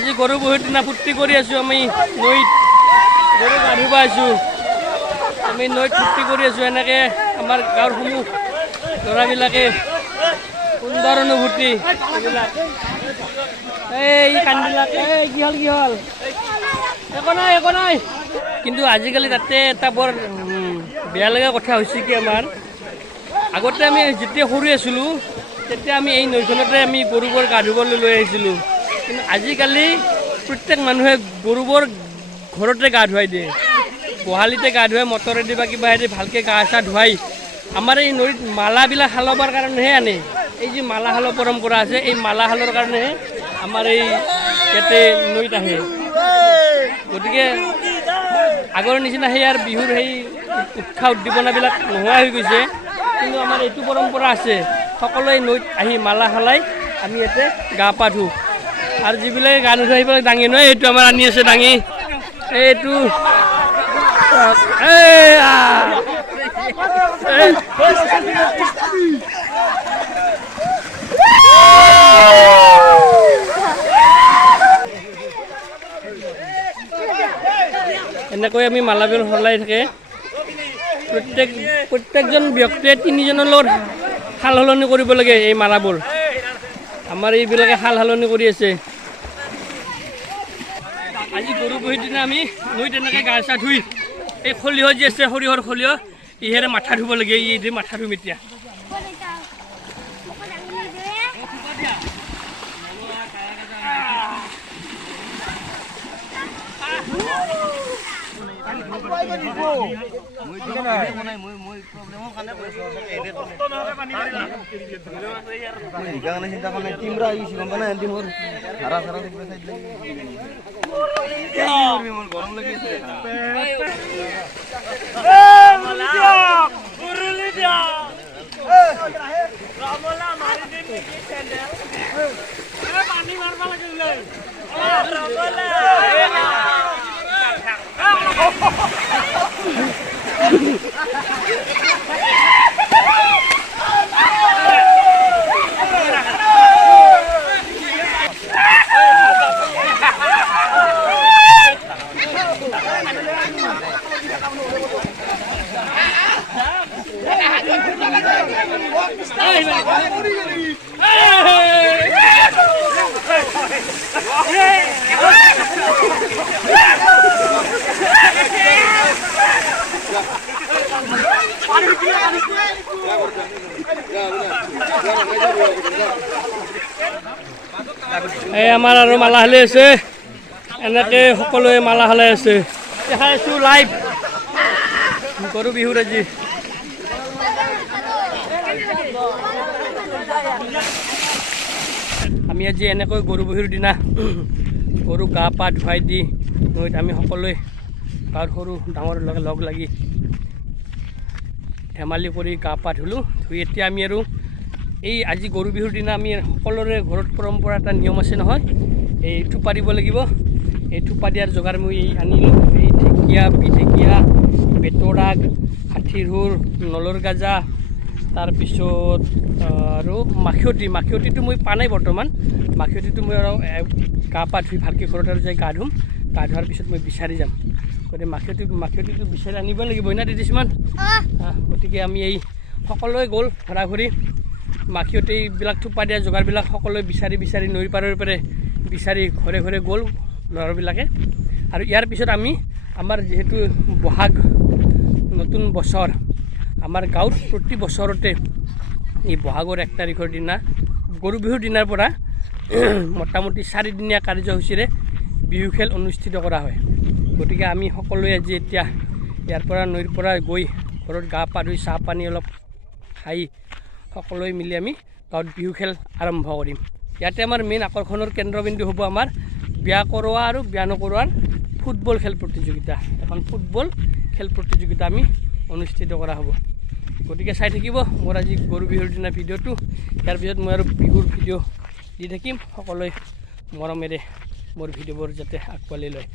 আজি গৰু বিহুৰ দিনা ফূৰ্তি কৰি আছোঁ আমি নৈত গৰু গা ধুব আছোঁ আমি নৈত ফূৰ্তি কৰি আছোঁ এনেকৈ আমাৰ গাঁৱৰ সমূহ ল'ৰাবিলাকে সুন্দৰ অনুভূতি এইবিলাক এই কাণবিলাক এই কি হ'ল একো নাই কিন্তু আজিকালি তাতে এটা বৰ বেয়া লগা কথা হৈছে কি আমাৰ আগতে আমি যেতিয়া সৰু আছিলোঁ তেতিয়া আমি এই নৈখনতে আমি গৰুবোৰ গা ধুবলৈ লৈ আহিছিলোঁ কিন্তু আজিকালি প্ৰত্যেক মানুহে গৰুবোৰ ঘৰতে গা ধুৱাই দিয়ে গোহালিতে গা ধুৱাই মটৰেদি বা কিবাহেদি ভালকৈ গা চা ধুৱাই আমাৰ এই নৈত মালাবিলাক হালবাৰ কাৰণেহে আনে এই যে মালা হালৰ পৰম্পৰা আছে এই মালা হালৰ কাৰণেহে আমাৰ এই ইয়াতে নৈত আহে গতিকে আগৰ নিচিনা সেই আৰু বিহুৰ সেই উৎসাহ উদ্দীপনাবিলাক নোহোৱা হৈ গৈছে কিন্তু আমাৰ এইটো পৰম্পৰা আছে সকলোৱে নৈত আহি মালা হালাই আমি ইয়াতে গা পা ধুওঁ আৰু যিবিলাকে গা নুধুৱাই সেইবিলাক দাঙি নহয় এইটো আমাৰ আনি আছে দাঙি এইটো এনেকৈ আমি মালাবোৰ সলাই থাকে প্ৰত্যেকজন ব্যক্তিয়ে তিনিজনৰ লগত সাল সলনি কৰিব লাগে এই মালাবোৰ আমাৰ এইবিলাকে সাল সলনি কৰি আছে আজি গৰু বিহুৰ দিনা আমি নৈত এনেকৈ গা চা ধুই এই খলিহ যি আছে সৰিয়হৰ খলিহ ইহেৰে মাথা ধুব লাগে ইহেদি মাথা ধুম এতিয়া এই আমাৰ আৰু মালা হালি আছে এনেকৈ সকলোৱে মালা হালাই আছে দেখাই আছোঁ লাইভ গৰু বিহুৰ আজি আমি আজি এনেকৈ গৰু বিহুৰ দিনা গৰু গা পা ধুৱাই দি নৈত আমি সকলোৱে গাঁৱৰ সৰু ডাঙৰ লগ লাগি ধেমালি কৰি গা পা ধুলোঁ ধুই এতিয়া আমি আৰু এই আজি গৰু বিহুৰ দিনা আমি সকলোৰে ঘৰত পৰম্পৰা এটা নিয়ম আছে নহয় এই থোপা দিব লাগিব এই থোপা দিয়াৰ যোগাৰ মই আনিলোঁ এই ঢেকীয়া বিঢেকীয়া বেতৰ আগ হাঠিৰ সুৰ নলৰ গাজা তাৰপিছত আৰু মাখিয়তিটো মই পোৱা নাই বৰ্তমান মাখিয়তিটো মই আৰু গা পা ধুই ভালকৈ ঘৰত আৰু যাই গা ধুম গা ধোৱাৰ পিছত মই বিচাৰি যাম গতিকে মাখিয়তিটো বিচাৰি আনিব লাগিব না দিদিছমান গতিকে আমি এই সকলোৱে গ'ল ঘৰা ঘূৰি মাখিয়তিবিলাক থোপা দিয়া যোগাৰবিলাক সকলোৱে বিচাৰি নৈৰ পাৰৰ পৰা বিচাৰি ঘৰে ঘৰে গ'ল ল'ৰাবিলাকে আৰু ইয়াৰ পিছত আমি আমাৰ যিহেতু বহাগ নতুন বছৰ আমাৰ গাঁৱত প্ৰতি বছৰতে এই বহাগৰ 1 তাৰিখৰ দিনা গৰু বিহুৰ দিনাৰ পৰা মোটামুটি 4 দিনীয়া কাৰ্যসূচীৰে বিহু খেল অনুষ্ঠিত কৰা হয় গতিকে আমি সকলোৱে আজি এতিয়া ইয়াৰ পৰা নৈৰ পৰা গৈ ঘৰত গা পা ধুই চাহ পানী অলপ খাই সকলোৱে মিলি আমি গাঁৱত বিহু খেল আৰম্ভ কৰিম ইয়াতে আমাৰ মেইন আকৰ্ষণৰ কেন্দ্ৰবিন্দু হ'ব আমাৰ বিয়া কৰোৱা আৰু বিয়া নকৰোৱাৰ ফুটবল খেল প্ৰতিযোগিতা এখন ফুটবল খেল প্ৰতিযোগিতা আমি অনুষ্ঠিত কৰা হ'ব গতিকে চাই থাকিব মোৰ আজি গৰু বিহুৰ দিনা ভিডিঅ'টো ইয়াৰ পিছত মই আৰু বিহুৰ ভিডিঅ' দি থাকিম সকলোৱে মৰমেৰে মোৰ ভিডিঅ'বোৰ যাতে আকোৱালি লয়